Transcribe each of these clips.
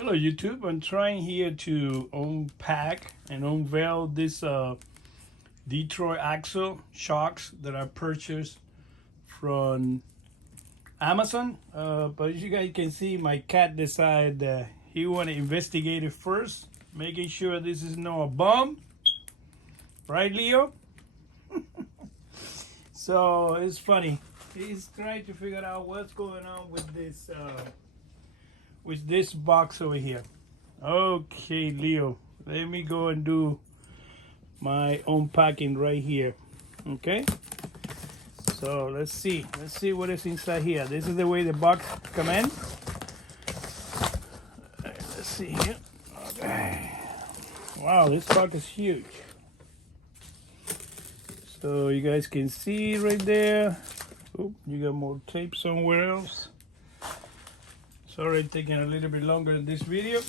Hello YouTube, I'm trying here to unpack and unveil this Detroit axle shocks that I purchased from Amazon. But as you guys can see, my cat decided that he want to investigate it first, making sure this is not a bum. Right, Leo? So it's funny. He's trying to figure out what's going on with this box over here. Okay, Leo, let me go and do my unpacking right here. Okay, so let's see what is inside here. This is the way the box come in. Let's see here. Okay, wow, this box is huge. So you guys can see right there. Oh, you got more tape somewhere else. Sorry, taking a little bit longer in this video.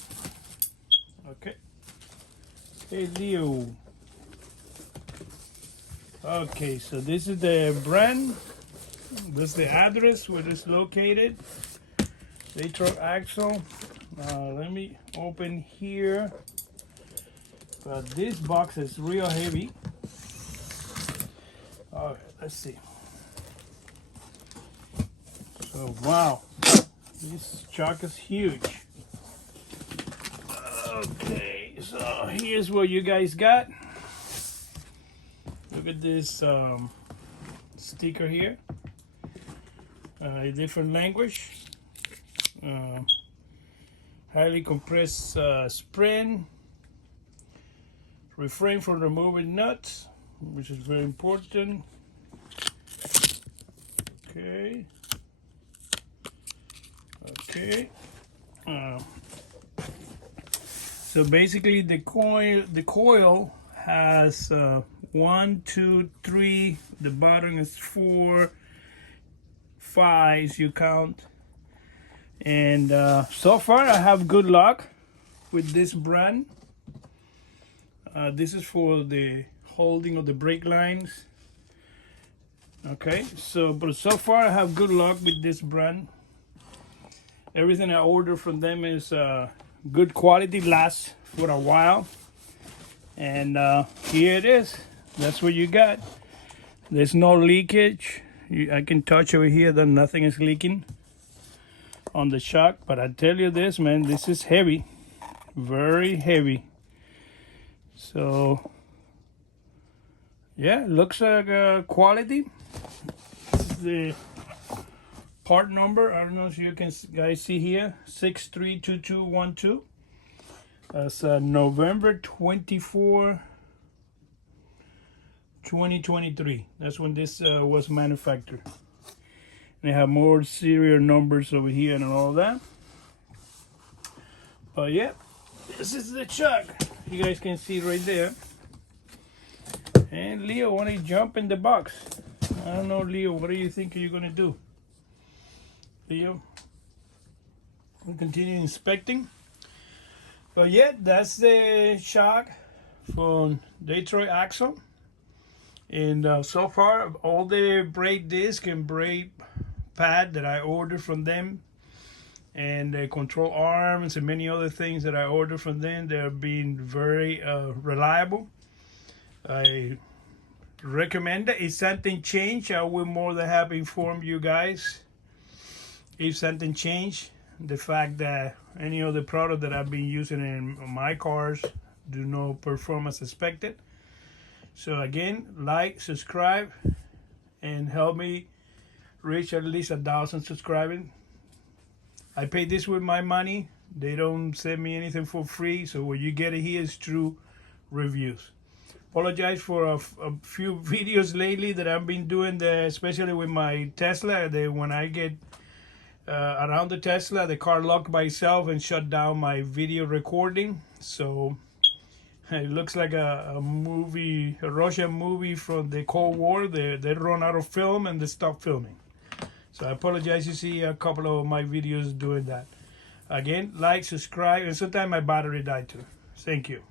Okay. Hey, Leo. Okay, so this is the brand. This is the address where it's located. Detroit axle. Let me open here. But this box is real heavy. All right, let's see. So, wow. This shock is huge. Okay, so here's what you guys got. Look at this sticker here. A different language. Highly compressed spring. Refrain from removing nuts, which is very important. Okay. Okay. So basically, the coil has 1, 2, 3. The bottom is 4, 5. You count. And so far, I have good luck with this brand. This is for the holding of the brake lines. Okay. But so far, I have good luck with this brand. Everything I order from them is good quality, lasts for a while. And here it is. That's what you got. There's no leakage. I can touch over here that nothing is leaking on the shock. But I tell you this, man, this is heavy. Very heavy. So, yeah, looks like quality. This is the part number. I don't know if you can guys see here, 632212. That's November 24, 2023. That's when this was manufactured. And they have more serial numbers over here and all that. But yeah, this is the chuck. You guys can see right there. And Leo, want to jump in the box? I don't know, Leo, what do you think you're gonna do? Leo, we'll continue inspecting. But yeah, that's the shock from Detroit axle. And so far, all the brake disc and brake pad that I ordered from them, and the control arms and many other things that I ordered from them, they're being very reliable. I recommend it. If something changed, I will more than happy inform you guys. If something changed, the fact that any other product that I've been using in my cars do not perform as expected. So again, like, subscribe, and help me reach at least 1,000 subscribers. I pay this with my money. They don't send me anything for free. So what you get here is true reviews. Apologize for a few videos lately that I've been doing, especially with my Tesla. When I get around the Tesla, the car locked by itself and shut down my video recording. So it looks like a movie, a Russian movie from the Cold War. They run out of film and they stop filming. So I apologize. You see a couple of my videos doing that. Again, like, subscribe, and sometimes my battery died too. Thank you.